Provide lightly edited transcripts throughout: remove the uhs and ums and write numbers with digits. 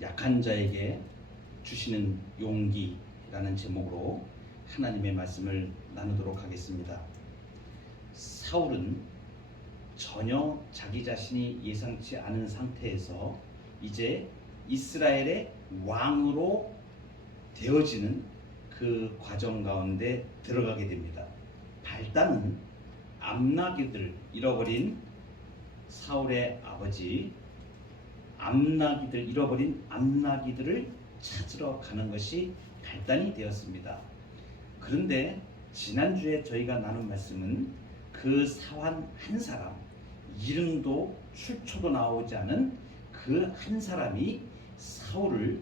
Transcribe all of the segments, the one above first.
약한 자에게 주시는 용기라는 제목으로 하나님의 말씀을 나누도록 하겠습니다. 사울은 전혀 자기 자신이 예상치 않은 상태에서 이제 이스라엘의 왕으로 되어지는 그 과정 가운데 들어가게 됩니다. 발단은 암나기들, 잃어버린 사울의 아버지 잃어버린 암나기들을 찾으러 가는 것이 발단이 되었습니다. 그런데 지난주에 저희가 나눈 말씀은 그 사환 한 사람, 이름도 출처도 나오지 않은 그 한 사람이 사울을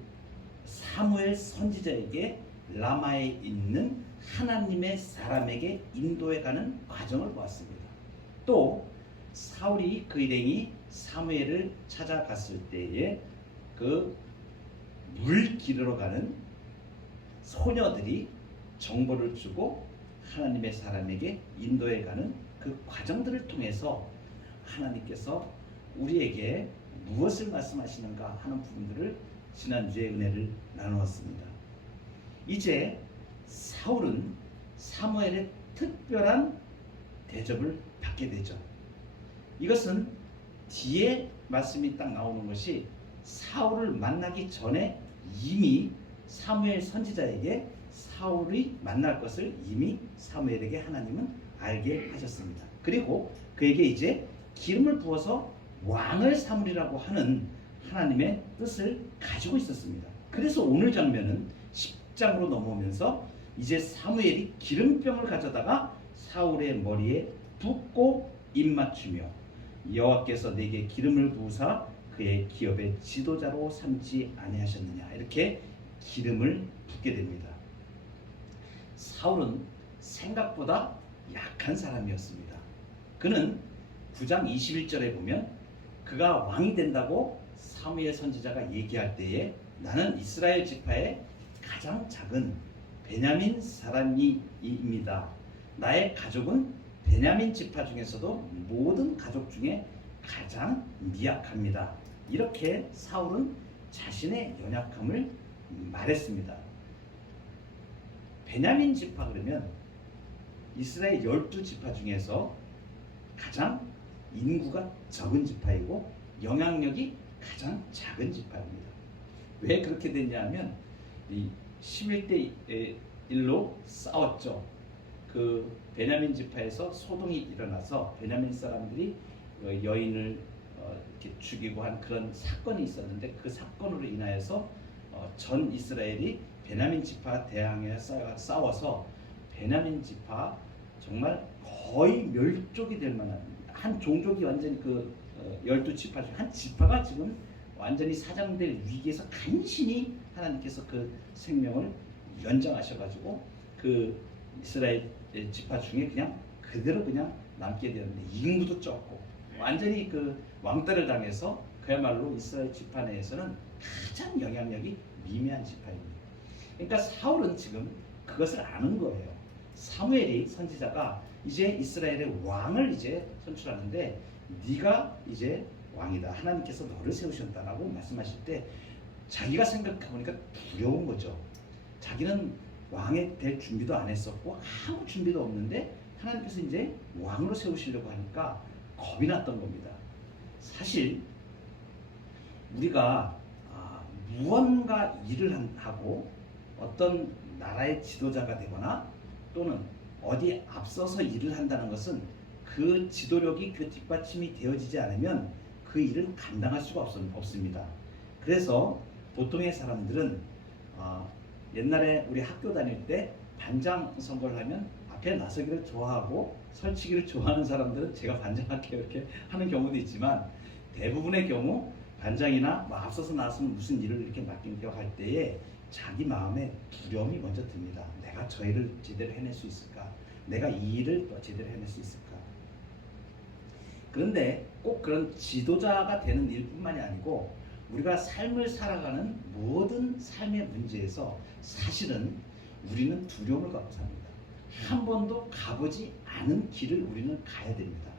사무엘 선지자에게 라마에 있는 하나님의 사람에게 인도해 가는 과정을 보았습니다. 또 사울이 그 일행이 사무엘을 찾아갔을 때에 그 물 기르러 가는 소녀들이 정보를 주고 하나님의 사람에게 인도해 가는 그 과정들을 통해서 하나님께서 우리에게 무엇을 말씀하시는가 하는 부분들을 지난주에 은혜를 나누었습니다. 이제 사울은 사무엘의 특별한 대접을 받게 되죠. 이것은 뒤에 말씀이 딱 나오는 것이 사울을 만나기 전에 이미 사무엘 선지자에게 사울이 만날 것을 이미 사무엘에게 하나님은 알게 하셨습니다. 그리고 그에게 이제 기름을 부어서 왕을 삼으리라고 하는 하나님의 뜻을 가지고 있었습니다. 그래서 오늘 장면은 10장으로 넘어오면서 이제 사무엘이 기름병을 가져다가 사울의 머리에 붓고 입맞추며 여호와께서 내게 기름을 부으사 그의 기업의 지도자로 삼지 아니하셨느냐, 이렇게 기름을 붓게 됩니다. 사울은 생각보다 약한 사람이었습니다. 그는 9장 21절에 보면 그가 왕이 된다고 사무엘 선지자가 얘기할 때에 나는 이스라엘 지파의 가장 작은 베냐민 사람입니다. 나의 가족은 베냐민 지파 중에서도 모든 가족 중에 가장 미약합니다. 이렇게 사울은 자신의 연약함을 말했습니다. 베냐민 지파 그러면 이스라엘 12지파 중에서 가장 인구가 적은 지파이고 영향력이 가장 작은 지파입니다. 왜 그렇게 됐냐면 11대 1로 싸웠죠. 그 베냐민 지파에서 소동이 일어나서 베냐민 사람들이 여인을 이렇게 죽이고 한 그런 사건이 있었는데 그 사건으로 인하여서 전 이스라엘이 베냐민 지파 대항에 싸워서 베냐민 지파 정말 거의 멸족이 될 만한 한 종족이 완전히 그 12지파 중 한 지파가 지금 완전히 사장될 위기에서 간신히 하나님께서 그 생명을 연장하셔가지고 그 이스라엘 지파 중에 그냥 그대로 그냥 남게 되었는데 인구도 적고 완전히 그 왕따를 당해서 그야말로 이스라엘 지파 내에서는 가장 영향력이 미미한 지파입니다. 그러니까 사울은 지금 그것을 아는 거예요. 사무엘이 선지자가 이제 이스라엘의 왕을 이제 선출하는데 네가 이제 왕이다. 하나님께서 너를 세우셨다라고 말씀하실 때 자기가 생각해보니까 두려운 거죠. 자기는 왕이 될 준비도 안 했었고 아무 준비도 없는데 하나님께서 이제 왕으로 세우시려고 하니까 겁이 났던 겁니다. 사실 우리가 무언가 일을 하고 어떤 나라의 지도자가 되거나 또는 어디 앞서서 일을 한다는 것은 그 지도력이 그 뒷받침이 되어지지 않으면 그 일을 감당할 수가 없습니다. 그래서 보통의 사람들은 옛날에 우리 학교 다닐 때 반장 선거를 하면 앞에 나서기를 좋아하고 설치기를 좋아하는 사람들은 제가 반장할게요 이렇게 하는 경우도 있지만 대부분의 경우 반장이나 앞서서 나서면 무슨 일을 이렇게 맡기려고 할 때에 자기 마음에 두려움이 먼저 듭니다. 내가 저 일을 제대로 해낼 수 있을까? 내가 이 일을 또 제대로 해낼 수 있을까? 그런데 꼭 그런 지도자가 되는 일뿐만이 아니고 우리가 삶을 살아가는 모든 삶의 문제에서 사실은 우리는 두려움을 갖고 삽니다. 한 번도 가보지 않은 길을 우리는 가야 됩니다.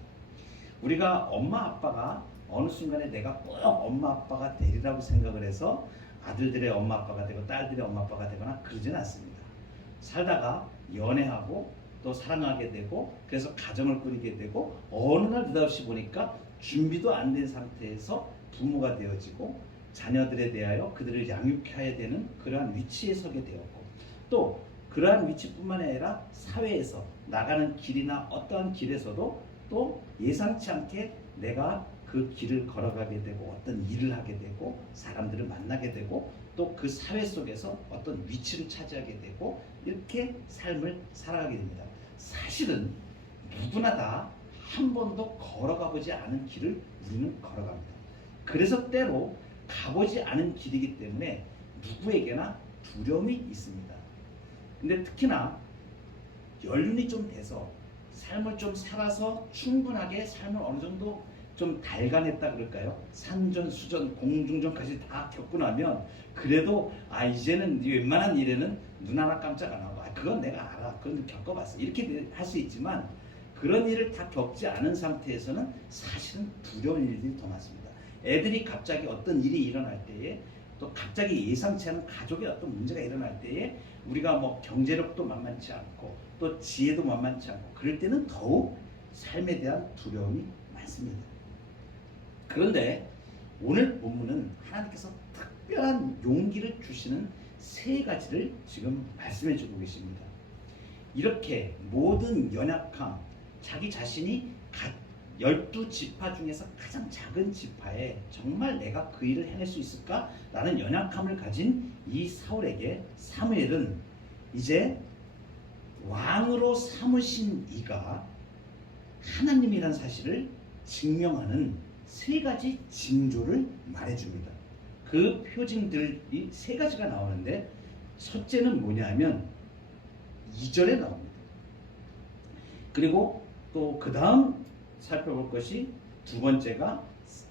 우리가 엄마 아빠가 어느 순간에 내가 꼭 엄마 아빠가 되리라고 생각을 해서 아들들의 엄마 아빠가 되고 딸들의 엄마 아빠가 되거나 그러진 않습니다. 살다가 연애하고 또 사랑하게 되고 그래서 가정을 꾸리게 되고 어느 날 느닷없이 보니까 준비도 안 된 상태에서 부모가 되어지고 자녀들에 대하여 그들을 양육해야 되는 그러한 위치에 서게 되었고 또 그러한 위치뿐만 아니라 사회에서 나가는 길이나 어떠한 길에서도 또 예상치 않게 내가 그 길을 걸어가게 되고 어떤 일을 하게 되고 사람들을 만나게 되고 또 그 사회 속에서 어떤 위치를 차지하게 되고 이렇게 삶을 살아가게 됩니다. 사실은 누구나 다 한 번도 걸어가 보지 않은 길을 우리는 걸어갑니다. 그래서 때로 가보지 않은 길이기 때문에 누구에게나 두려움이 있습니다. 근데 특히나 연륜이 좀 돼서 삶을 좀 살아서 충분하게 삶을 어느 정도 좀 달간했다 그럴까요? 산전, 수전, 공중전까지 다 겪고 나면 그래도 이제는 웬만한 일에는 눈 하나 깜짝 안 하고 그건 내가 알아. 그건 겪어봤어. 이렇게 할 수 있지만 그런 일을 다 겪지 않은 상태에서는 사실은 두려운 일들이 더 많습니다. 애들이 갑자기 어떤 일이 일어날 때에 또 갑자기 예상치 않은 가족의 어떤 문제가 일어날 때에 우리가 뭐 경제력도 만만치 않고 또 지혜도 만만치 않고 그럴 때는 더욱 삶에 대한 두려움이 많습니다. 그런데 오늘 본문은 하나님께서 특별한 용기를 주시는 세 가지를 지금 말씀해 주고 계십니다. 이렇게 모든 연약함, 자기 자신이 12지파 중에서 가장 작은 지파에 정말 내가 그 일을 해낼 수 있을까? 라는 연약함을 가진 이 사울에게 사무엘은 이제 왕으로 삼으신 이가 하나님이라는 사실을 증명하는 세 가지 징조를 말해줍니다. 그 표징들이 세 가지가 나오는데 첫째는 뭐냐면 2절에 나옵니다. 그리고 또 그 다음 살펴볼 것이 두 번째가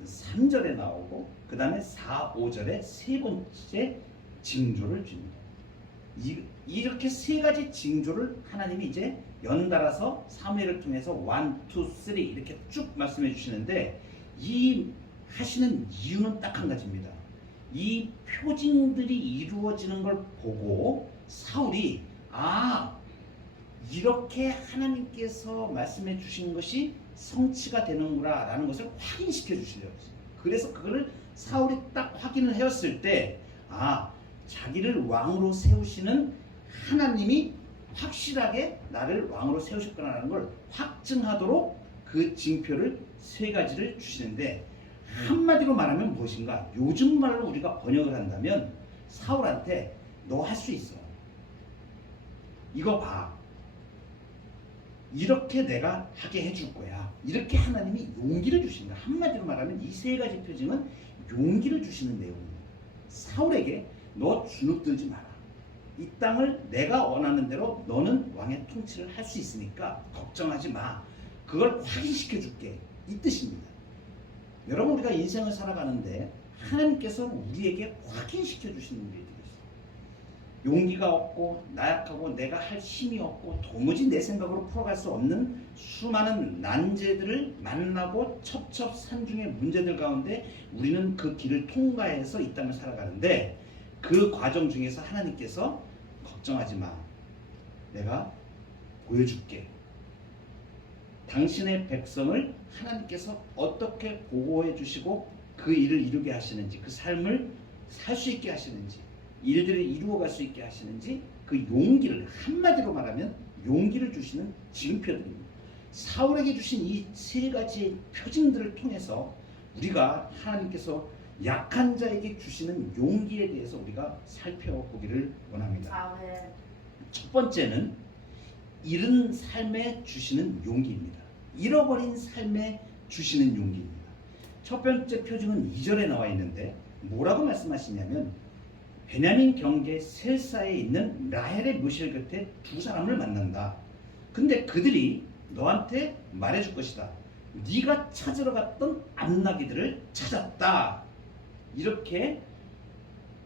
3절에 나오고 그 다음에 4, 5절에 세 번째 징조를 줍니다. 이렇게 세 가지 징조를 하나님이 이제 연달아서 사무엘을 통해서 1, 2, 3 이렇게 쭉 말씀해 주시는데 이 하시는 이유는 딱 한 가지입니다. 이 표징들이 이루어지는 걸 보고 사울이 이렇게 하나님께서 말씀해 주신 것이 성취가 되는구나 라는 것을 확인시켜 주시려고 했어요. 그래서 그거를 사울이 딱 확인을 해왔을 때 자기를 왕으로 세우시는 하나님이 확실하게 나를 왕으로 세우셨구나라는 걸 확증하도록 그 징표를 세 가지를 주시는데 한마디로 말하면 무엇인가? 요즘 말로 우리가 번역을 한다면 사울한테 너 할 수 있어. 이거 봐. 이렇게 내가 하게 해줄 거야. 이렇게 하나님이 용기를 주신다. 한마디로 말하면 이 세 가지 표징은 용기를 주시는 내용입니다. 사울에게 너 주눅들지 마라. 이 땅을 내가 원하는 대로 너는 왕의 통치를 할 수 있으니까 걱정하지 마. 그걸 확인시켜 줄게. 이 뜻입니다. 여러분 우리가 인생을 살아가는데 하나님께서 우리에게 확인시켜 주시는 일들이 있어요. 용기가 없고 나약하고 내가 할 힘이 없고 도무지 내 생각으로 풀어갈 수 없는 수많은 난제들을 만나고 첩첩산중의 문제들 가운데 우리는 그 길을 통과해서 이 땅을 살아가는데 그 과정 중에서 하나님께서 걱정하지 마. 내가 보여줄게. 당신의 백성을 하나님께서 어떻게 보호해 주시고 그 일을 이루게 하시는지 그 삶을 살 수 있게 하시는지 일들을 이루어갈 수 있게 하시는지 그 용기를 한마디로 말하면 용기를 주시는 징표들입니다. 사울에게 주신 이 세 가지의 표징들을 통해서 우리가 하나님께서 약한 자에게 주시는 용기에 대해서 우리가 살펴보기를 원합니다. 첫 번째는 잃은 삶에 주시는 용기입니다. 잃어버린 삶에 주시는 용기입니다. 첫 번째 표징은 2절에 나와 있는데 뭐라고 말씀하시냐면 베냐민 경계 셀사에 있는 라헬의 묘실 곁에 두 사람을 만난다. 근데 그들이 너한테 말해줄 것이다. 네가 찾으러 갔던 암나기들을 찾았다. 이렇게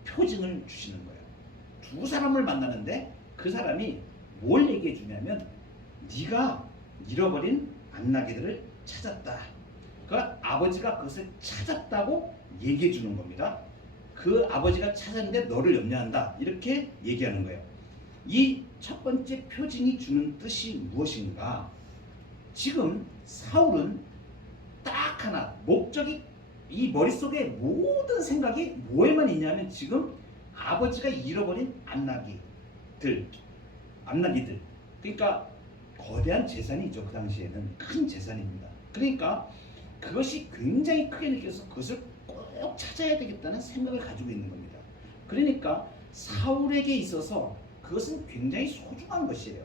표징을 주시는 거예요. 두 사람을 만나는데 그 사람이 뭘 얘기해 주냐면 네가 잃어버린 암나기들을 찾았다. 그러니까 아버지가 그것을 찾았다고 얘기해 주는 겁니다. 그 아버지가 찾았는데 너를 염려한다. 이렇게 얘기하는 거예요. 이 첫 번째 표징이 주는 뜻이 무엇인가? 지금 사울은 딱 하나 목적이 이 머릿속에 모든 생각이 뭐에만 있냐면 지금 아버지가 잃어버린 암나기들 그러니까 거대한 재산이죠. 그 당시에는 큰 재산입니다. 그러니까 그것이 굉장히 크게 느껴서 그것을 꼭 찾아야 되겠다는 생각을 가지고 있는 겁니다. 그러니까 사울에게 있어서 그것은 굉장히 소중한 것이에요.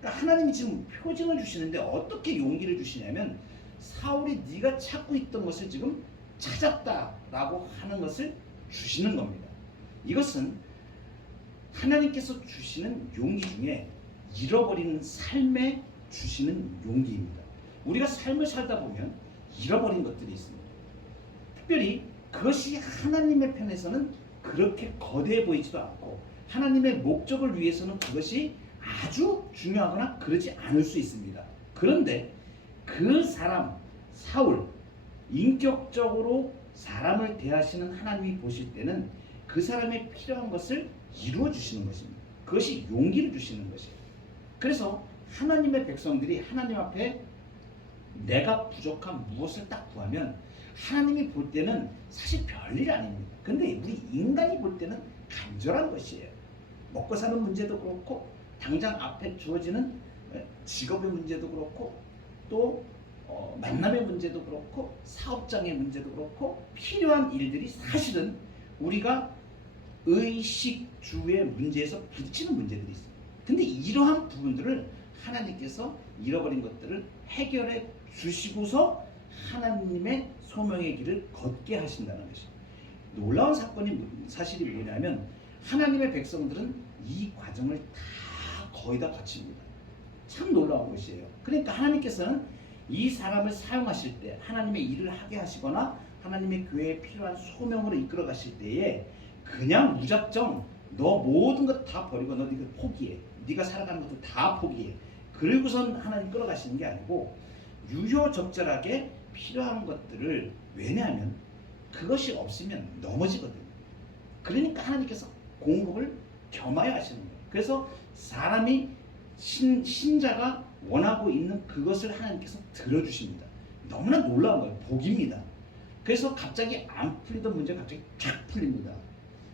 그러니까 하나님이 지금 표징을 주시는데 어떻게 용기를 주시냐면 사울이 네가 찾고 있던 것을 지금 찾았다라고 하는 것을 주시는 겁니다. 이것은 하나님께서 주시는 용기 중에 잃어버리는 삶에 주시는 용기입니다. 우리가 삶을 살다 보면 잃어버린 것들이 있습니다. 특별히 그것이 하나님의 편에서는 그렇게 거대해 보이지도 않고 하나님의 목적을 위해서는 그것이 아주 중요하거나 그러지 않을 수 있습니다. 그런데 그 사람 사울 인격적으로 사람을 대하시는 하나님이 보실 때는 그 사람의 필요한 것을 이루어 주시는 것입니다. 그것이 용기를 주시는 것이에요. 그래서 하나님의 백성들이 하나님 앞에 내가 부족한 무엇을 딱 구하면 하나님이 볼 때는 사실 별일 아닙니다. 근데 우리 인간이 볼 때는 간절한 것이에요. 먹고 사는 문제도 그렇고 당장 앞에 주어지는 직업의 문제도 그렇고 또 만남의 문제도 그렇고 사업장의 문제도 그렇고 필요한 일들이 사실은 우리가 의식주의 문제에서 부딪히는 문제들이 있습니다. 근데 이러한 부분들을 하나님께서 잃어버린 것들을 해결해 주시고서 하나님의 소명의 길을 걷게 하신다는 것입니다. 놀라운 사실이 뭐냐면 하나님의 백성들은 이 과정을 다 거의 다 거칩니다. 참 놀라운 것이에요. 그러니까 하나님께서는 이 사람을 사용하실 때 하나님의 일을 하게 하시거나 하나님의 교회에 필요한 소명으로 이끌어 가실 때에 그냥 무작정 너 모든 것 다 버리고 너 이거 포기해. 네가 살아가는 것도 다 포기해. 그리고선 하나님 끌어가시는 게 아니고 유효적절하게 필요한 것들을 왜냐하면 그것이 없으면 넘어지거든요. 그러니까 하나님께서 공급을 겸하여 하시는 거예요. 그래서 사람이 신자가 원하고 있는 그것을 하나님께서 들어주십니다. 너무나 놀라운 거예요. 복입니다. 그래서 갑자기 안 풀리던 문제가 갑자기 쫙 풀립니다.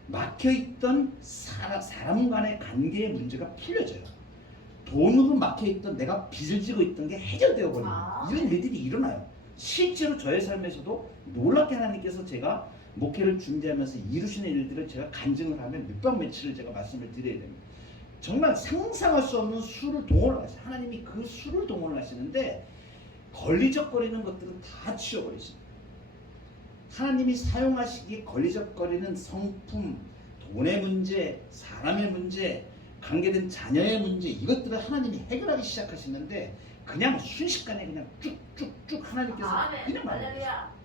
막혀있던 사람 간의 관계의 문제가 풀려져요. 돈으로 막혀있던 내가 빚을 지고 있던 게 해결되어 버립니다. 이런 일들이 일어나요. 실제로 저의 삶에서도 놀랍게 하나님께서 제가 목회를 준비하면서 이루시는 일들을 제가 간증을 하면 몇박 며칠을 제가 말씀을 드려야 됩니다. 정말 상상할 수 없는 수를 동원을 하시죠. 하나님이 그 수를 동원을 하시는데 걸리적거리는 것들은 다 치워버리십니다. 하나님이 사용하시기에 걸리적거리는 성품, 돈의 문제, 사람의 문제, 관계된 자녀의 문제 이것들을 하나님이 해결하기 시작하시는데 그냥 순식간에 그냥 쭉쭉쭉 하나님께서 그냥 말해요.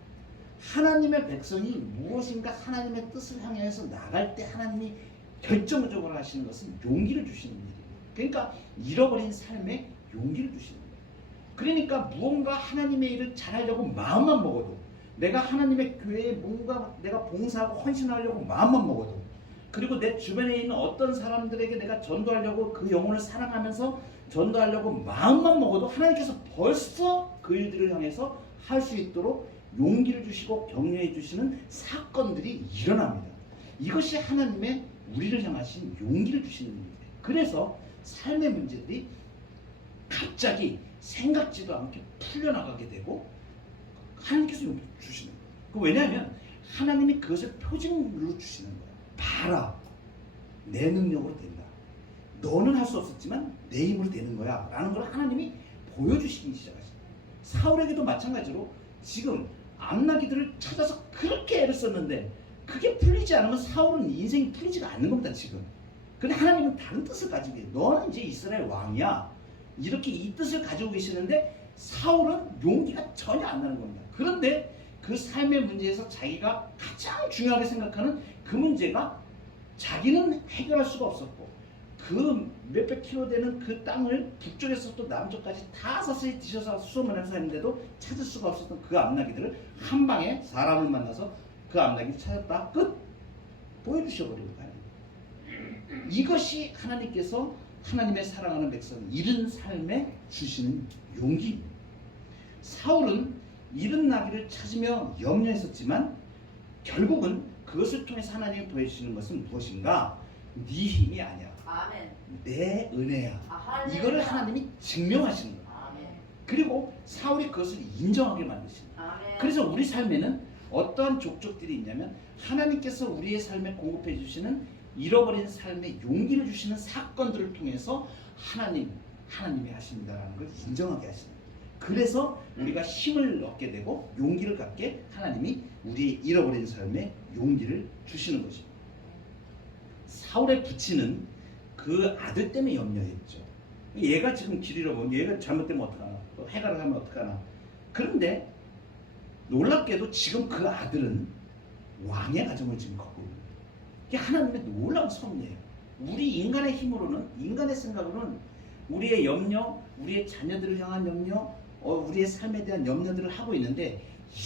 하나님의 백성이 무엇인가 하나님의 뜻을 향해서 나갈 때 하나님이 결정적으로 하시는 것은 용기를 주시는 일이에요. 그러니까 잃어버린 삶에 용기를 주시는 거예요. 그러니까 무언가 하나님의 일을 잘하려고 마음만 먹어도 내가 하나님의 교회에 뭔가 내가 봉사하고 헌신하려고 마음만 먹어도 그리고 내 주변에 있는 어떤 사람들에게 내가 전도하려고 그 영혼을 사랑하면서 전도하려고 마음만 먹어도 하나님께서 벌써 그 일들을 향해서 할 수 있도록 용기를 주시고 격려해 주시는 사건들이 일어납니다. 이것이 하나님의 우리를 향하신 용기를 주시는 일이에요. 그래서 삶의 문제들이 갑자기 생각지도 않게 풀려나가게 되고 하나님께서 용기를 주시는 거예요. 왜냐하면 하나님이 그것을 표징으로 주시는 거예요. 봐라, 내 능력으로 된다. 너는 할 수 없었지만 내 힘으로 되는 거야 라는 걸 하나님이 보여주시기 시작하십니다. 사울에게도 마찬가지로 지금 암나기들을 찾아서 그렇게 애를 썼는데 그게 풀리지 않으면 사울은 인생이 풀리지가 않는 겁니다. 지금. 근데 하나님은 다른 뜻을 가지고 계세요. 너는 이제 이스라엘 왕이야. 이렇게 이 뜻을 가지고 계시는데 사울은 용기가 전혀 안 나는 겁니다. 그런데 그 삶의 문제에서 자기가 가장 중요하게 생각하는 그 문제가 자기는 해결할 수가 없었고 그 몇백 킬로 되는 그 땅을 북쪽에서부터 남쪽까지 다 서서히 뒤져서 수소문해서 했는데도 찾을 수가 없었던 그 암나기들을 한 방에 사람을 만나서 그 암나기를 찾았다. 끝! 보여주셔버리는 거예요. 이것이 하나님께서 하나님의 사랑하는 백성 이른 삶에 주시는 용기입니다. 사울은 이른 나귀를 찾으며 염려했었지만 결국은 그것을 통해서 하나님이 보여주시는 것은 무엇인가? 네 힘이 아니야. 아멘. 내 은혜야. 할렐루야. 이거를 하나님이 증명하시는 거야. 아멘. 그리고 사울이 그것을 인정하게 만드시는 거야. 아멘. 그래서 우리 삶에는 어떠한 족적들이 있냐면 하나님께서 우리의 삶에 공급해 주시는 잃어버린 삶에 용기를 주시는 사건들을 통해서 하나님이 하신다라는 걸 인정하게 하시는 거예요. 그래서 우리가 힘을 얻게 되고 용기를 갖게 하나님이 우리의 잃어버린 삶에 용기를 주시는 것입니다. 사울의 부친은 그 아들 때문에 염려했죠. 얘가 지금 길 잃어버리면 얘가 잘못되면 어떡하나, 해가를 하면 어떡하나. 그런데 놀랍게도 지금 그 아들은 왕의 가정을 지금 걷고 있는 거예요. 이게 하나님의 놀라운 섭리예요. 우리 인간의 힘으로는, 인간의 생각으로는 우리의 염려, 우리의 자녀들을 향한 염려, 우리의 삶에 대한 염려들을 하고 있는데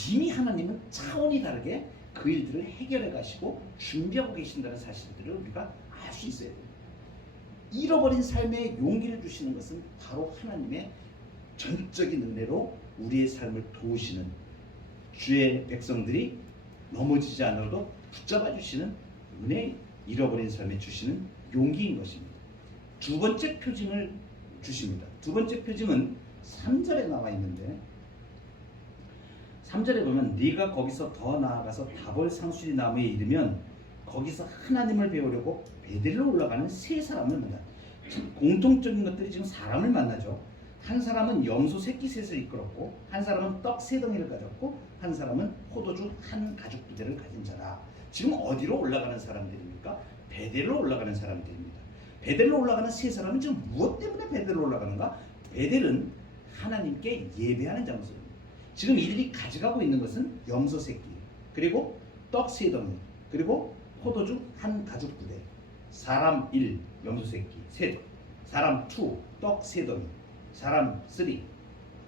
이미 하나님은 차원이 다르게 그 일들을 해결해 가시고 준비하고 계신다는 사실들을 우리가 알 수 있어야 돼요. 잃어버린 삶에 용기를 주시는 것은 바로 하나님의 전적인 은혜로 우리의 삶을 도우시는 주의 백성들이 넘어지지 않아도 붙잡아 주시는 은혜, 잃어버린 삶에 주시는 용기인 것입니다. 두 번째 표징을 주십니다. 두 번째 표징은 3절에 나와 있는데 3절에 보면 네가 거기서 더 나아가서 다볼 상수리 나무에 이르면 거기서 하나님을 배우려고 베델로 올라가는 세 사람을 만나. 공통적인 것들이 지금 사람을 만나죠. 한 사람은 염소 새끼 셋을 이끌었고 한 사람은 떡 세 덩이를 가졌고 한 사람은 포도주 한 가죽 부대를 가진 자라. 지금 어디로 올라가는 사람들입니까? 베델로 올라가는 사람들입니다. 베델로 올라가는 세 사람은 지금 무엇 때문에 베델로 올라가는가? 베델은 하나님께 예배하는 장소입니다. 지금 이들이 가져가고 있는 것은 염소 새끼, 그리고 떡 세 덩이, 그리고 포도주 한 가죽 부대. 사람 1, 염소 새끼 셋, 사람 2, 떡 세 덩이, 사람 3,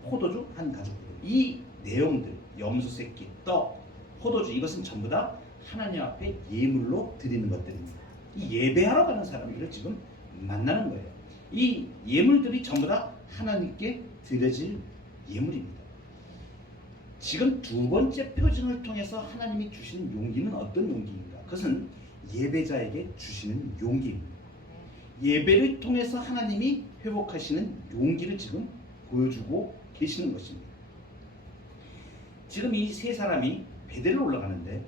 포도주 한 가죽 부대. 이 내용들, 염소 새끼, 떡, 포도주, 이것은 전부 다 하나님 앞에 예물로 드리는 것들입니다. 이 예배하러 가는 사람들을 지금 만나는 거예요. 이 예물들이 전부 다 하나님께 드려질 예물입니다. 지금 두 번째 표징을 통해서 하나님이 주시는 용기는 어떤 용기인가? 그것은 예배자에게 주시는 용기입니다. 예배를 통해서 하나님이 회복하시는 용기를 지금 보여주고 계시는 것입니다. 지금 이 세 사람이 베델로 올라가는데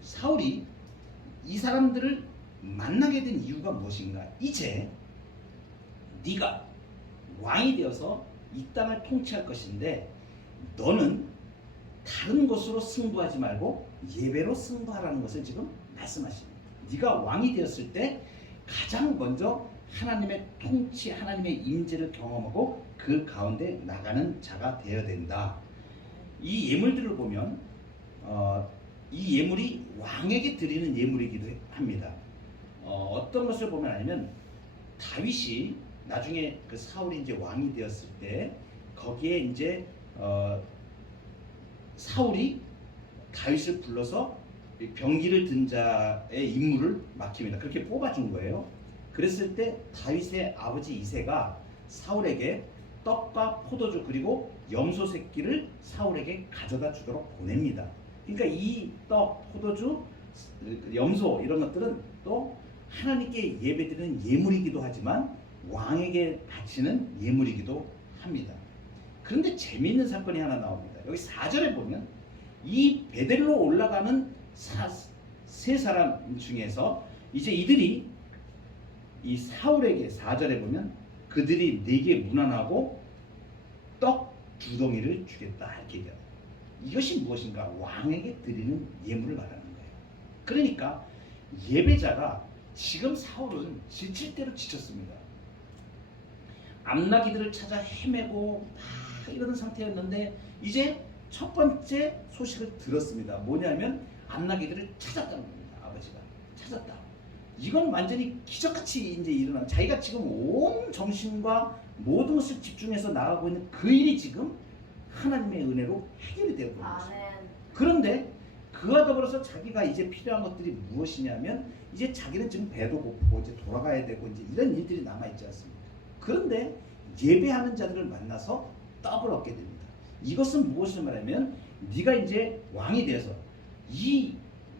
사울이 이 사람들을 만나게 된 이유가 무엇인가? 이제 네가 왕이 되어서 이 땅을 통치할 것인데 너는 다른 것으로 승부하지 말고 예배로 승부하라는 것을 지금 말씀하십니다. 네가 왕이 되었을 때 가장 먼저 하나님의 통치, 하나님의 임재를 경험하고 그 가운데 나가는 자가 되어야 된다. 이 예물들을 보면 이 예물이 왕에게 드리는 예물이기도 합니다. 어떤 것을 보면 아니면 다윗이 나중에 그 사울이 이제 왕이 되었을 때 거기에 이제 사울이 다윗을 불러서 병기를 든 자의 임무를 맡깁니다. 그렇게 뽑아준 거예요. 그랬을 때 다윗의 아버지 이새가 사울에게 떡과 포도주 그리고 염소 새끼를 사울에게 가져다 주도록 보냅니다. 그러니까 이 떡, 포도주, 염소 이런 것들은 또 하나님께 예배드리는 예물이기도 하지만 왕에게 바치는 예물이기도 합니다. 그런데 재미있는 사건이 하나 나옵니다. 여기 4절에 보면 이 베델로 올라가는 세 사람 중에서 이제 이들이 이 사울에게 4절에 보면 그들이 네게 문안하고 떡 2덩이를 주겠다 이렇게 얘기합니다. 이것이 무엇인가? 왕에게 드리는 예물을 말하는 거예요. 그러니까 예배자가 지금 사울은 지칠 대로 지쳤습니다. 암나기들을 찾아 헤매고 막 이러는 상태였는데 이제 첫 번째 소식을 들었습니다. 뭐냐면 암나기들을 찾았다는 겁니다. 아버지가 찾았다. 이건 완전히 기적같이 이제 일어난, 자기가 지금 온 정신과 모든 것을 집중해서 나가고 있는 그 일이 지금 하나님의 은혜로 해결이 되었거든요. 그런데 그와 더불어서 자기가 이제 필요한 것들이 무엇이냐면 이제 자기는 지금 배도 고프고 이제 돌아가야 되고 이제 이런 일들이 남아 있지 않습니까? 그런데 예배하는 자들을 만나서 떡을 얻게 됩니다. 이것은 무엇을 말하면 네가 이제 왕이 돼서 이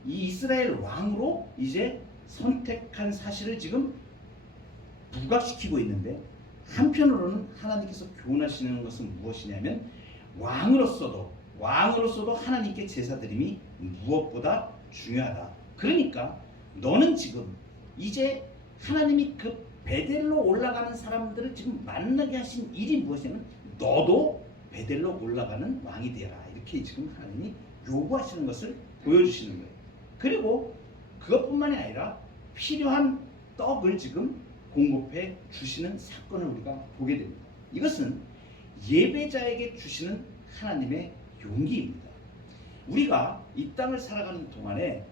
이스라엘 왕으로 이제 선택한 사실을 지금 부각시키고 있는데, 한편으로는 하나님께서 교훈하시는 것은 무엇이냐면 왕으로서도 하나님께 제사 드림이 무엇보다 중요하다. 그러니까 너는 지금 이제 하나님이 그 베델로 올라가는 사람들을 지금 만나게 하신 일이 무엇이냐면 너도 베델로 올라가는 왕이 되어라. 이렇게 지금 하나님이 요구하시는 것을 보여주시는 거예요. 그리고 그것뿐만이 아니라 필요한 떡을 지금 공급해 주시는 사건을 우리가 보게 됩니다. 이것은 예배자에게 주시는 하나님의 용기입니다. 우리가 이 땅을 살아가는 동안에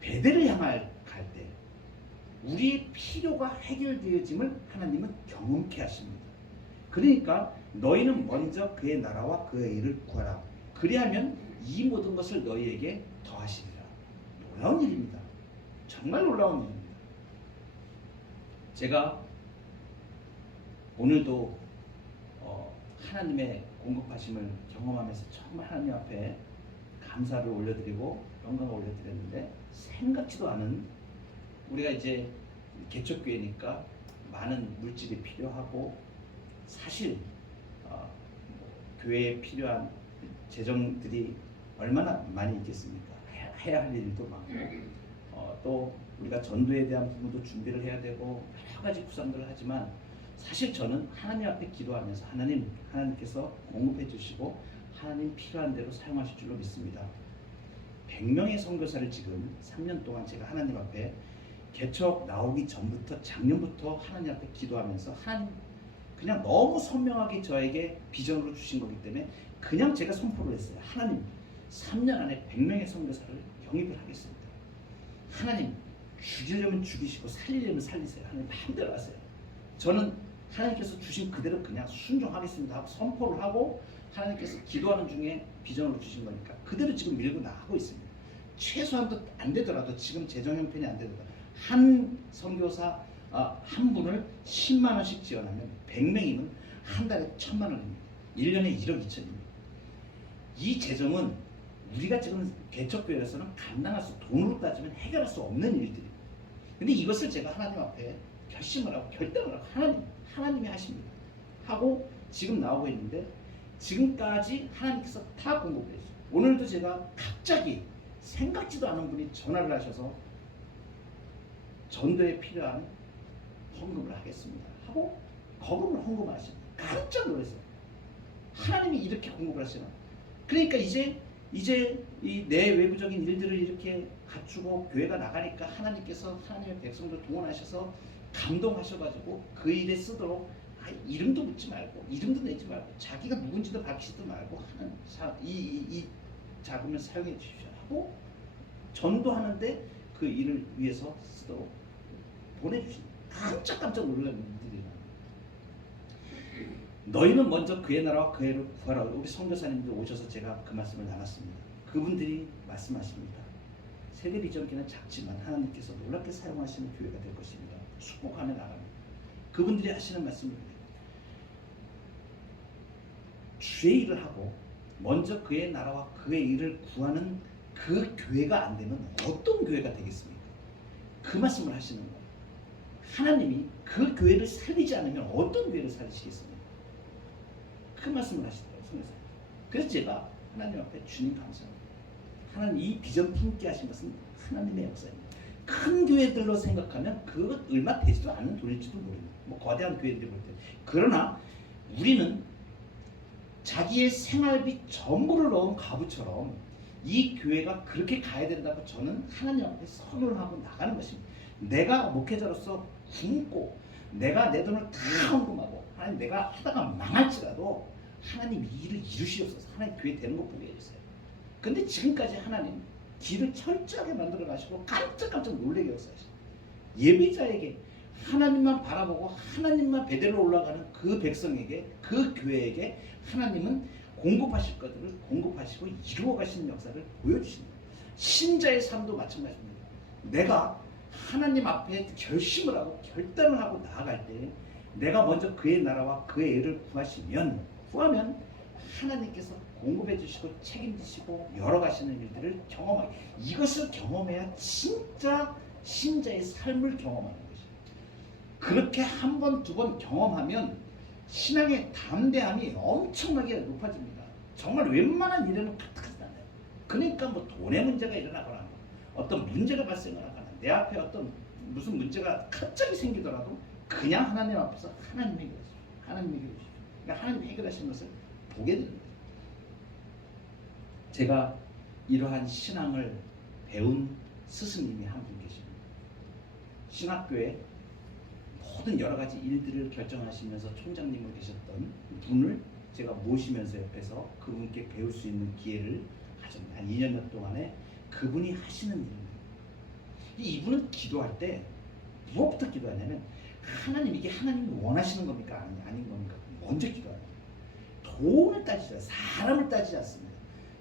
베델을 향할 갈 때 우리의 필요가 해결되어짐을 하나님은 경험케 하십니다. 그러니까 너희는 먼저 그의 나라와 그의 일을 구하라. 그리하면 이 모든 것을 너희에게 더하시리라. 놀라운 일입니다. 정말 놀라운 일입니다. 제가 오늘도 하나님의 공급하심을 경험하면서 정말 하나님 앞에 감사를 올려드리고 영광을 올려드렸는데, 생각지도 않은, 우리가 이제 개척교회니까 많은 물질이 필요하고 사실 교회에 필요한 재정들이 얼마나 많이 있겠습니까? 해야 할 일도 많고 또 우리가 전도에 대한 부분도 준비를 해야 되고 여러 가지 구상들을 하지만, 사실 저는 하나님 앞에 기도하면서 하나님께서 공급해 주시고 하나님 필요한 대로 사용하실 줄로 믿습니다. 100명의 선교사를 지금 3년 동안 제가 하나님 앞에 개척 나오기 전부터, 작년부터 하나님 앞에 기도하면서 하나님 그냥 너무 선명하게 저에게 비전으로 주신 거기 때문에 그냥 제가 선포를 했어요. 하나님 3년 안에 100명의 선교사를 영입을 하겠습니다. 하나님 죽이려면 죽이시고 살리려면 살리세요. 하나님 마음대로 하세요. 저는 하나님께서 주신 그대로 그냥 순종하겠습니다 하고 선포를 하고, 하나님께서 기도하는 중에 비전으로 주신 거니까 그대로 지금 밀고 나가고 있습니다. 최소한도 안 되더라도, 지금 재정 형편이 안 되더라도 한 선교사 한 분을 10만 원씩 지원하면 100명이면 한 달에 1,000만 원입니다. 1년에 1억 2천입니다. 이 재정은 우리가 지금 개척교회에서는 감당할 수, 돈으로 따지면 해결할 수 없는 일들입니다. 근데 이것을 제가 하나님 앞에 결심을 하고 결단을 하고 하나님이 하십니다. 하고 지금 나오고 있는데, 지금까지 하나님께서 다 공급해 주세요. 오늘도 제가 갑자기 생각지도 않은 분이 전화를 하셔서 전도에 필요한 헌금을 하겠습니다 하고 거금을 헌금하십니다. 깜짝 놀랐어요. 하나님이 이렇게 공급을 하시나. 그러니까 이제 이 내 외부적인 일들을 이렇게 갖추고 교회가 나가니까 하나님께서 하나님의 백성들 동원하셔서 감동하셔가지고 그 일에 쓰도록 이름도 묻지 말고 이름도 내지 말고 자기가 누군지도 밝히지도 말고 이 자금을 사용해 주십시오 하고 전도하는데 그 일을 위해서 쓰도록 보내주신, 깜짝 놀라는 일들이 너희는 먼저 그의 나라와 그의 일을 구하라. 우리 선교사님들 오셔서 제가 그 말씀을 나눴습니다. 그분들이 말씀하십니다. 세대 비전기는 작지만 하나님께서 놀랍게 사용하시는 교회가 될 것입니다. 축복하며 나갑니다. 그분들이 하시는 말씀입니다. 주의 일을 하고 먼저 그의 나라와 그의 일을 구하는 그 교회가 안 되면 어떤 교회가 되겠습니까? 그 말씀을 하시는 거예요. 하나님이 그 교회를 살리지 않으면 어떤 교회를 살리시겠습니까? 그 말씀을 하시더라고요. 성경에서. 그래서 제가 하나님 앞에 주님 감사합니다. 하나님 이 비전 품게 하신 것은 하나님의 역사입니다. 큰 교회들로 생각하면 그것 얼마 되지도 않는 돈일지도 모릅니다. 뭐 거대한 교회들이 볼 때. 그러나 우리는 자기의 생활비 전부를 넣은 가부처럼 이 교회가 그렇게 가야 된다고 저는 하나님 앞에 선언을 하고 나가는 것입니다. 내가 목회자로서 굶고 내가 내 돈을 다 헌금하고 하나님 내가 하다가 망할지라도 하나님 이 일을 이루시옵소서. 하나님 교회 되는 것 보게 해주세요. 근데 지금까지 하나님 길을 철저하게 만들어 가시고 깜짝 놀라게 역사하시고 예배자에게 하나님만 바라보고 하나님만 베델로 올라가는 그 백성에게, 그 교회에게 하나님은 공급하실 것들을 공급하시고 이루어 가시는 역사를 보여주십니다. 신자의 삶도 마찬가지입니다. 내가 하나님 앞에 결심을 하고 결단을 하고 나아갈 때 내가 먼저 그의 나라와 그의 의를 구하면 하나님께서 공급해 주시고 책임지시고 열어가시는 일들을 경험하게, 이것을 경험해야 진짜 신자의 삶을 경험하는 것이에요. 그렇게 한 번, 두 번 경험하면 신앙의 담대함이 엄청나게 높아집니다. 정말 웬만한 일에는 가득하지 않아요. 그러니까 뭐 돈의 문제가 일어나거나 어떤 문제가 발생하거나 내 앞에 어떤 무슨 문제가 갑자기 생기더라도 그냥 하나님 앞에서 하나님이 해결하시죠. 하나님이 해결하시죠. 그러니까 하나님이 해결하시는 것을 보게 됩니다. 제가 이러한 신앙을 배운 스승님이 한 분 계십니다. 신학교에 모든 여러 가지 일들을 결정하시면서 총장님으로 계셨던 분을 제가 모시면서 옆에서 그분께 배울 수 있는 기회를 가졌는데 한 2년 동안에 그분이 하시는 일입니다. 이분은 기도할 때 무엇부터 기도하냐면 하나님, 이게 하나님이 원하시는 겁니까? 아닌 겁니까? 먼저 기도합니다. 돈을 따지지 않습니다. 사람을 따지지 않습니다.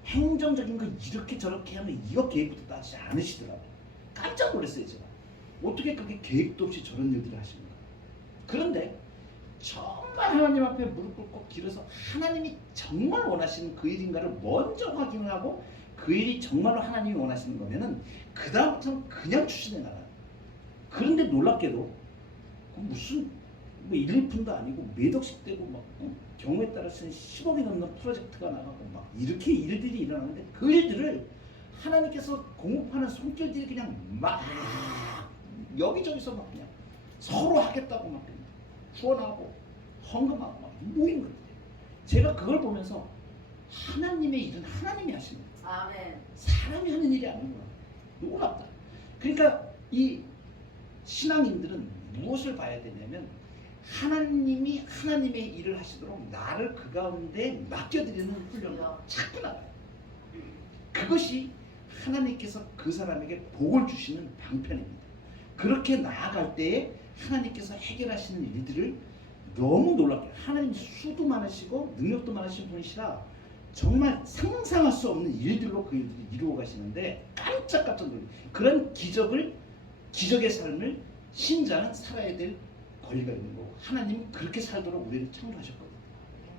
행정적인 거 이렇게 저렇게 하면 이거 계획부터 따지지 않으시더라고요. 깜짝 놀랐어요. 제가 어떻게 그렇게 계획도 없이 저런 일들을 하십니까? 그런데 정말 하나님 앞에 무릎 꿇고 기도해서 하나님이 정말 원하시는 그 일인가를 먼저 확인을 하고 그 일이 정말로 하나님이 원하시는 거면은 그 다음부터는 그냥 추진해 나가요. 그런데 놀랍게도 무슨 뭐 1, 2푼도 아니고 몇 억씩 되고 막 경우에 따라서는 10억이 넘는 프로젝트가 나가고 막 이렇게 일들이 일어나는데 그 일들을 하나님께서 공급하는 손길들이 그냥 막 여기저기서 막 그냥 서로 하겠다고 막 후원하고 헌금하고 막 모인 거예요. 제가 그걸 보면서 하나님의 일은 하나님이 하시는 거예요. 아멘. 사람이 하는 일이 아닌 거야. 놀랍다. 그러니까 이 신앙인들은 무엇을 봐야 되냐면 하나님이 하나님의 일을 하시도록 나를 그 가운데 맡겨드리는 훈련을 찾고 나가요. 그것이 하나님께서 그 사람에게 복을 주시는 방편입니다. 그렇게 나아갈 때에 하나님께서 해결하시는 일들을 너무 놀랍게, 하나님 수도 많으시고 능력도 많으신 분이시라 정말 상상할 수 없는 일들로 그 일들을 이루어 가시는데 깜짝깜짝 놀라요. 그런 기적의 삶을 신자는 살아야 될 권리가 있는 거고 하나님은 그렇게 살도록 우리를 창조하셨거든요.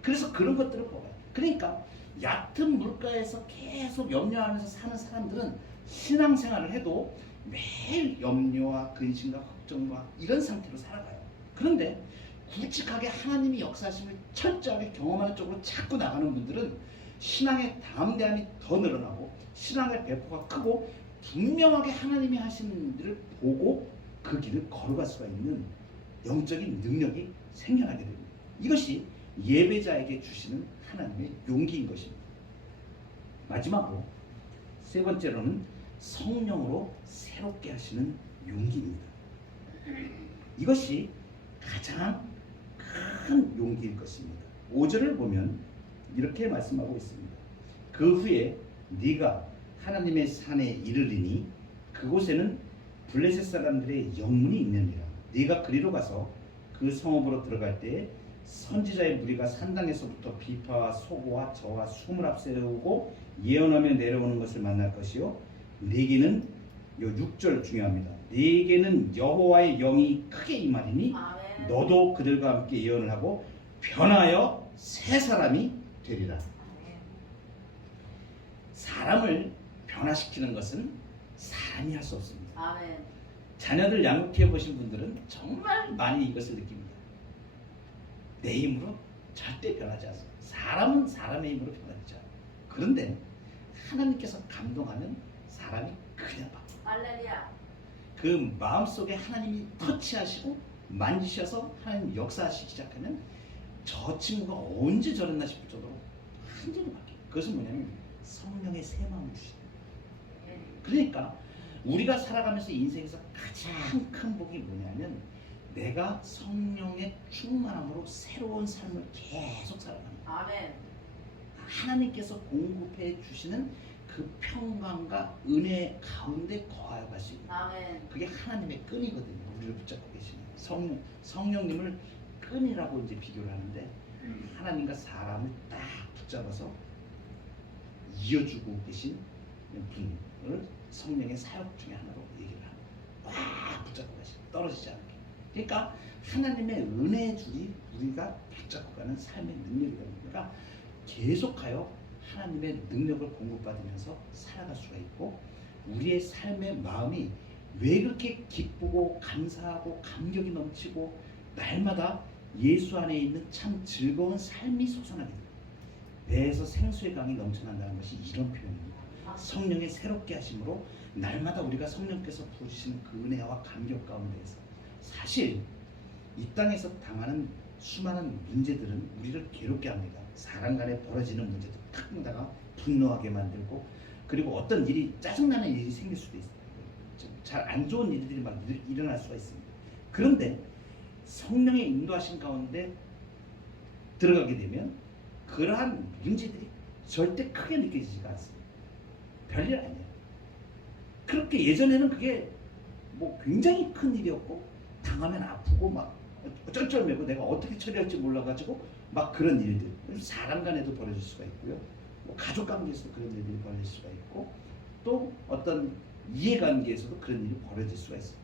그래서 그런 것들을 뽑아요. 그러니까 얕은 물가에서 계속 염려하면서 사는 사람들은 신앙생활을 해도 매일 염려와 근심과 걱정과 이런 상태로 살아가요. 그런데 굵직하게 하나님이 역사하심을 철저하게 경험하는 쪽으로 자꾸 나가는 분들은 신앙의 담대함이 더 늘어나고 신앙의 배포가 크고 분명하게 하나님이 하시는 일을 보고 그 길을 걸어갈 수가 있는 영적인 능력이 생겨나게 됩니다. 이것이 예배자에게 주시는 하나님의 용기인 것입니다. 마지막으로 세 번째로는 성령으로 새롭게 하시는 용기입니다. 이것이 가장 큰 용기일 것입니다. 5절을 보면 이렇게 말씀하고 있습니다. 그 후에 네가 하나님의 산에 이르리니 그곳에는 블레셋 사람들의 영문이 있느니라. 네가 그리로 가서 그 성읍으로 들어갈 때에 선지자의 무리가 산당에서부터 비파와 소고와 저와 숨을 앞세우고 예언하며 내려오는 것을 만날 것이요 네게는 요 6절 중요합니다. 네게는 여호와의 영이 크게 임하리니 아멘. 너도 그들과 함께 예언을 하고 변하여 새 사람이 되리라. 아멘. 사람을 변화시키는 것은 사람이 할 수 없습니다. 아멘. 자녀들 양육해 보신 분들은 정말 많이 이것을 느낍니다. 내 힘으로 절대 변하지 않습니다. 사람은 사람의 힘으로 변하지 않아요. 그런데 하나님께서 감동하면 사람이 그냥 바뀌어요. 할렐루야. 그 마음속에 하나님이 터치하시고 만지셔서 하나님 역사하시기 시작하면 저 친구가 언제 저랬나 싶을 정도로 완전히 바뀌어요. 그것은 뭐냐면 성령의 새 마음을 주시는 거예요. 그러니까 우리가 살아가면서 인생에서 가장 큰 복이 뭐냐면 내가 성령의 충만함으로 새로운 삶을 계속 살아가는 거예요. 아멘. 하나님께서 공급해 주시는 그 평강과 은혜 가운데 거할 수 있는 아멘. 그게 하나님의 끈이거든요. 우리를 붙잡고 계시는 성령님을 끈이라고 이제 비교를 하는데 하나님과 사람을 딱 붙잡아서 이어주고 계신 분을 성령의 사역 중에 하나로 얘기를 합니다. 꽉 붙잡고 가시고 떨어지지 않게. 그러니까 하나님의 은혜의 줄이 우리가 붙잡고 가는 삶의 능력이다 보니까 계속하여 하나님의 능력을 공급받으면서 살아갈 수가 있고, 우리의 삶의 마음이 왜 그렇게 기쁘고 감사하고 감격이 넘치고 날마다 예수 안에 있는 참 즐거운 삶이 솟아나게 됩니다. 배에서 생수의 강이 넘쳐난다는 것이 이런 표현입니다. 성령의 새롭게 하심으로 날마다 우리가 성령께서 부으시는 그 은혜와 감격 가운데에서, 사실 이 땅에서 당하는 수많은 문제들은 우리를 괴롭게 합니다. 사람 간에 벌어지는 문제도 탁다가 분노하게 만들고, 그리고 어떤 일이 짜증나는 일이 생길 수도 있어요. 잘 안 좋은 일들이 막 일어날 수가 있습니다. 그런데 성령의 인도하신 가운데 들어가게 되면 그러한 문제들이 절대 크게 느껴지지가 않습니다. 별일 아니에요. 그렇게 예전에는 그게 뭐 굉장히 큰 일이었고, 당하면 아프고 막 쩔쩔매고 내가 어떻게 처리할지 몰라가지고 막 그런 일들, 사람 간에도 벌어질 수가 있고요, 뭐 가족 관계에서도 그런 일들이 벌어질 수가 있고, 또 어떤 이해관계에서도 그런 일이 벌어질 수가 있습니다.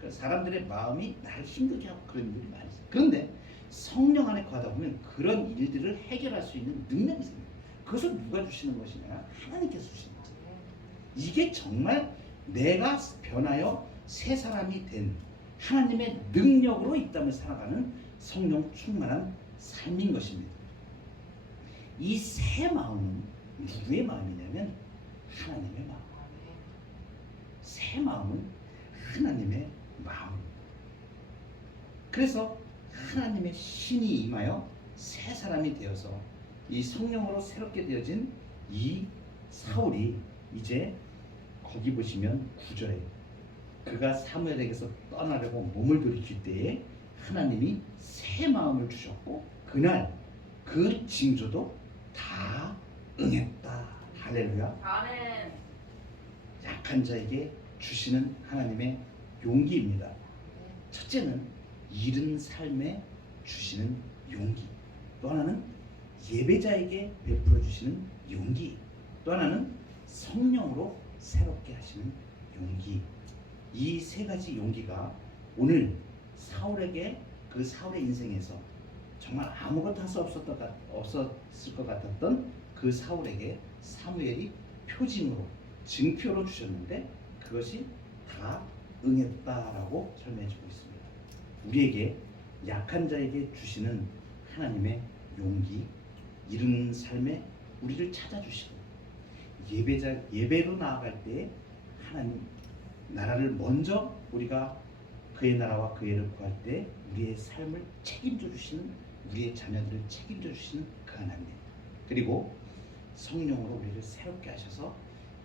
그래서 사람들의 마음이 나를 힘들게 하고 그런 일들이 많이 있어요. 그런데 성령 안에 거하다 보면 그런 일들을 해결할 수 있는 능력이 생겨요. 그것을 누가 주시는 것이냐? 하나님께서 주시는 거죠. 이게 정말 내가 변하여 새 사람이 된 하나님의 능력으로 이 땅을 살아가는 성령 충만한 삶인 것입니다. 이 새 마음은 누구의 마음이냐면 하나님의 마음. 새 마음은 하나님의 마음. 그래서 하나님의 신이 임하여 새 사람이 되어서 이 성령으로 새롭게 되어진 이 사울이 이제 거기 보시면 9절에 그가 사무엘에게서 떠나려고 몸을 돌이킬 때에 하나님이 새 마음을 주셨고 그날 그 징조도 다 응했다. 할렐루야. 아멘. 약한 자에게 주시는 하나님의 용기입니다. 첫째는 잃은 삶에 주시는 용기, 또 하나는 예배자에게 베풀어 주시는 용기, 또 하나는 성령으로 새롭게 하시는 용기. 이 세 가지 용기가 오늘 사울에게, 그 사울의 인생에서 정말 아무것도 할 수 없었을 것 같았던 그 사울에게 사무엘이 표징으로, 증표로 주셨는데 그것이 다 응했다라고 설명해주고 있습니다. 우리에게 약한 자에게 주시는 하나님의 용기, 이른 삶에 우리를 찾아주시고, 예배로 나아갈 때 하나님 나라를 먼저 우리가 그의 나라와 그의 를 구할 때 우리의 삶을 책임져 주시는, 우리의 자녀들을 책임져 주시는 그 하나님, 그리고 성령으로 우리를 새롭게 하셔서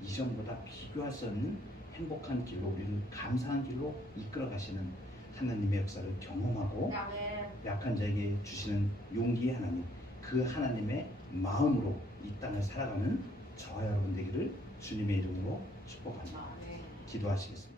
이전보다 비교할 수 없는 행복한 길로, 우리를 감사한 길로 이끌어 가시는 하나님의 역사를 경험하고, 약한 자에게 주시는 용기의 하나님, 그 하나님의 마음으로 이 땅을 살아가는 저와 여러분 되기를 주님의 이름으로 축복합니다. 기도하시겠습니다.